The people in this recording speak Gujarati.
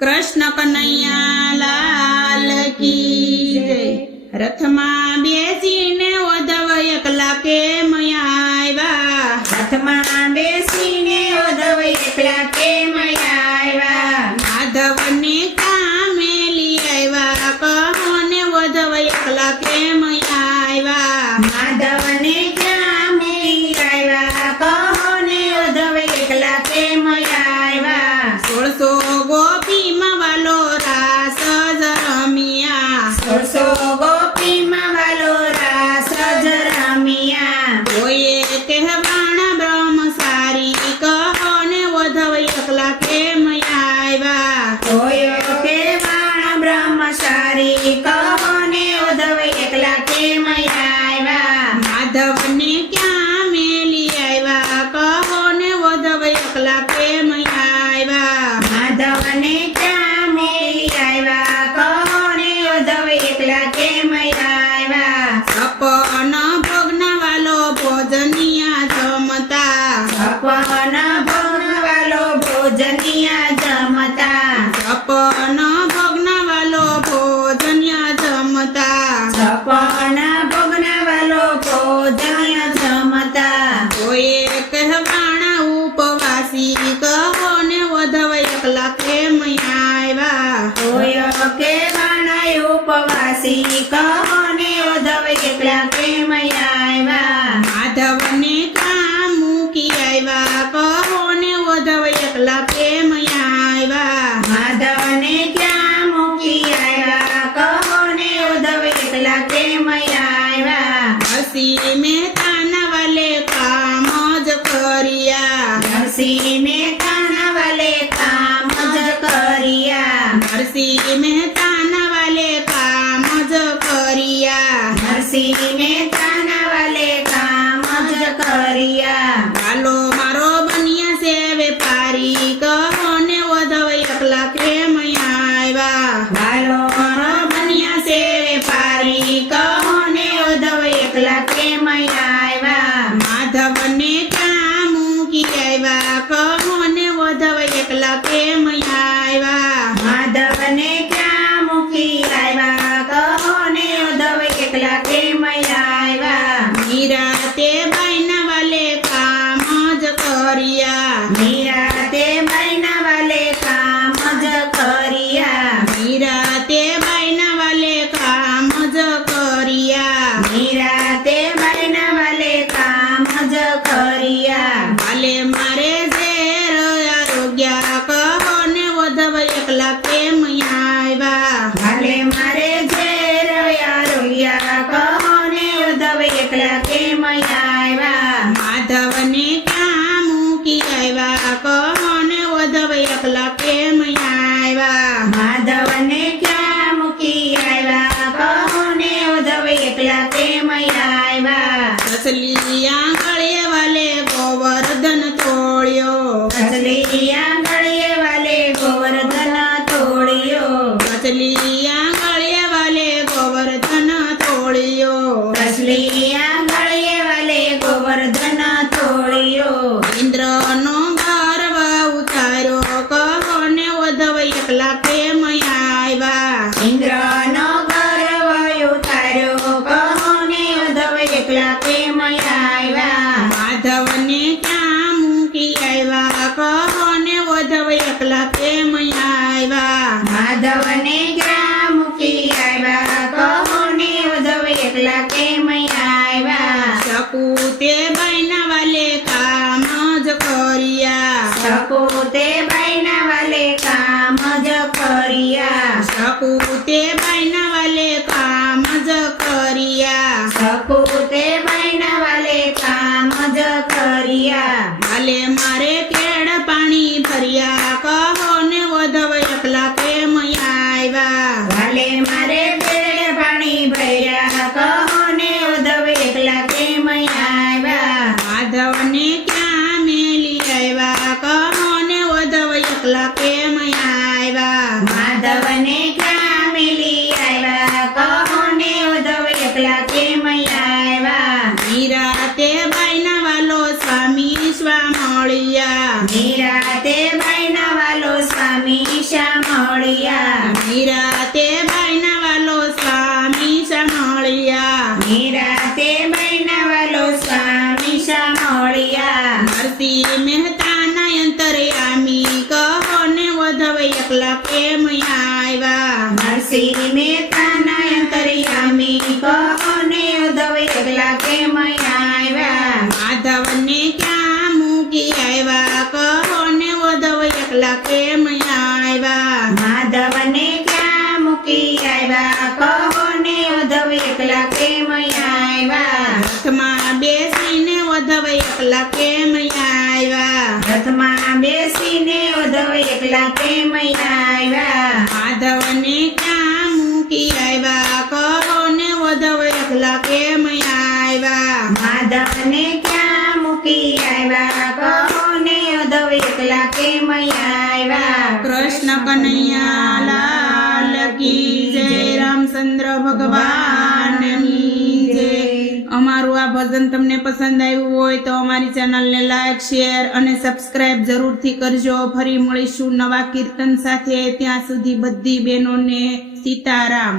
कृष्ण कन्हैया लाल की जय। रथમાં બેસીને ઉદ્ધવ એકલા કેમ આવ્યા? રથમાં બેસીને ઉદ્ધવ એકલા કેમ આવ્યા? માધવને કામે લઈ આવ્યા, કહો ને ઉદ્ધવ એકલા કેમ આવ્યા? માધવને ક્યાં મેલી આવ્યા? કહો ને ઉદ્ધવ એકલા કેમ આવ્યા? 1600 ગોપીમાં વાલો રાસ જ રમ્યા, 1600 ગોપીમાં વાલો રાસ જ રમ્યા. કોઈએ કહેવાણા બ્રહ્મચારી, કહો ને ઉદ્ધવ એકલા કેમ આવ્યા? કોયો કેવાણ બ્રહ્મચારી, કહો ને ઉદ્ધવ એકલા કેમ આવ્યા? માધવને ક્યાં મેલી આવ્યા, કહો ને ઉદ્ધવ એકલા કેમ આવ્યા? માધવને ક્યાં મેલી આવ્યા? કહો ને ઉદ્ધવ એકલા કેમ આવ્યા? સપન ભોગના વાલો ભોજનિયા જમતા, સપન ભોગવાલો ભોજનિયા જમતા, સપન ભોગના વાલો ભોજનિયા જમતા, સપન ભોગવાલો ભોજનિયા જમતા. કોઈએ કહેવાણા ઉપવાસી, કહો ને ઉદ્ધવ એકલા કેમ આવ્યા? કોયો કેવાણ ઉપવાસી, કહો ને ઉદ્ધવ એકલા કેમ આવ્યા? માધવને કાં મૂકી આવ્યા, કહો ને ઉદ્ધવ એકલા કેમ આવ્યા? માધવને ક્યાં મૂકી આવ્યા? કહો ને ઉદ્ધવ એકલા કેમ આવ્યા? હસી મહેતાના વાલે કામ જ કર્યા, નરસિંહ મહેતાના વાલે કામ જ કર્યા. નરસિંહ મહેતાના વાલે કામ જ કર્યા, નરસિંહ મહેતાના વાલે કામ જ કર્યા. વાલો મારો બન્યા છે વેપારી, કહો ને ઉદ્ધવ એકલા કેમ આવ્યા? વાલો મારો બન્યા છે વેપારી, કહો ને ઉદ્ધવ એકલા કેમ આવ્યા? માધવને ક્યાં મૂકી આવ્યા, કહો ને ઉદ્ધવ એકલા કેમ આવ્યા? માધવને ક્યાં મૂકી આવ્યા? કહો ને ઉદ્ધવ એકલા કેમ આવ્યા? નિરાતે બાઈના વાલે કામ જ કર્યા, નિરાતે બાઈના વાલે કામ જ કર્યા. નિરાતે બાઈના વાલે કામ જ કર્યા, નિરાતે બાઈના વાલે કામ જ કર્યા. વાલે મારે ઝેર આરોગ્ય, કહો ને ઉદ્ધવ એકલા કેમ આવ્યા? વાલે મારે ઝેર આરોગ્યા, કહો ને ઉદ્ધવ એકલા કેમ આવ્યા? માધવને ક્યાં મૂકી આવ્યા, કહો ને ઉદ્ધવ એકલા કેમ આવ્યા? માધવને ક્યાં મૂકી આવ્યા? કહો ને ઉદ્ધવ એકલા કેમ આવ્યા? સસલી આંગળીએ વાલે ગોવર્ધન તોડ્યો, કસલી આંગળીએ વાલે ગોવર્ધન તોડ્યો. સસલી આંગળીએ વાલે ગોવર્ધન તોડ્યો, કસલી આંગળીએ વાલે ગોવર્ધન તોડ્યો. ઇન્દ્રનો ગર્વ ઉતાર્યો, કહો ને ઉદ્ધવ એકલા કેમ આવ્યા? ઇન્દ્રનો ગર્વ ઉતાર્યો, કહો ને ઉદ્ધવ એકલા કેમ આવ્યા? માધવને ક્યાં મૂકી આવ્યા, કહો ને ઉદ્ધવ એકલા કેમ આવ્યા? માધવને ક્યાં મૂકી આવ્યા? કહો ને ઉદ્ધવ એકલા કેમ આવ્યા? શકુતે બાઈના વાલે કામ જ કર્યા, શકુતે બાઈના વાલે કામ જ કર્યા. શકુતે બાઈના વાલે કામ જ કર્યા, શકુતે બાઈના વાલે કામ જ કર્યા. વાલે મારે કેળ પાણી ભર્યા, કહો ને ઉદ્ધવ એકલા કેમ આવ્યા? વાલે મારે બેડ પાણી ભર્યા, કહો ને ઉદ્ધવ એકલા કેમ આવ્યા? માધવને ક્યાં મેલી આવ્યા, કહો ને ઉદ્ધવ એકલા કેમ આવ્યા? માધવને ક્યાં મેલી મળ્યા નિરાતે બાઈના વાલો સ્વામી સામળિયા નિરાતે બહેના વાલો સ્વામી સામળિયા નરસિંહ મહેતાના અંતર્યામી કહો ને વધવ એકલા કેમ આવ્યા નરસિંહ મહેતાના અંતર્યામી કહો ને ઉદ્ધવ એકલા કેમ આવ્યા માધવને ક્યાં મૂકી આવ્યા કહો ને વધવ એકલા કેમ આવ્યા માધવને ક્યાં મૂકી આવ્યા કહો ને ઉદ્ધવ એકલા કેમ આવ્યા રથમાં બેસીને વધવ એકલા કેમ આવ્યા રથમાં બેસીને ઉદ્ધવ એકલા કેમ આવ્યા માધવને ક્યાં મૂકી આવ્યા કહો ને વધવ એકલા કેમ આવ્યા માધવને ક્યાં મૂકી આવ્યા કહો ને ઉદ્ધવ એકલા કેમ આવ્યા કૃષ્ણ કનૈયા લાલ કી જય રામચંદ્ર ભગવાનની જય અમારું આ ભજન તમને પસંદ આવ્યું હોય તો અમારી ચેનલને લાઈક શેર અને સબસ્ક્રાઇબ જરૂરથી કરજો ફરી મળીશું નવા કીર્તન સાથે ત્યાં સુધી બધી બહેનોને સીતારામ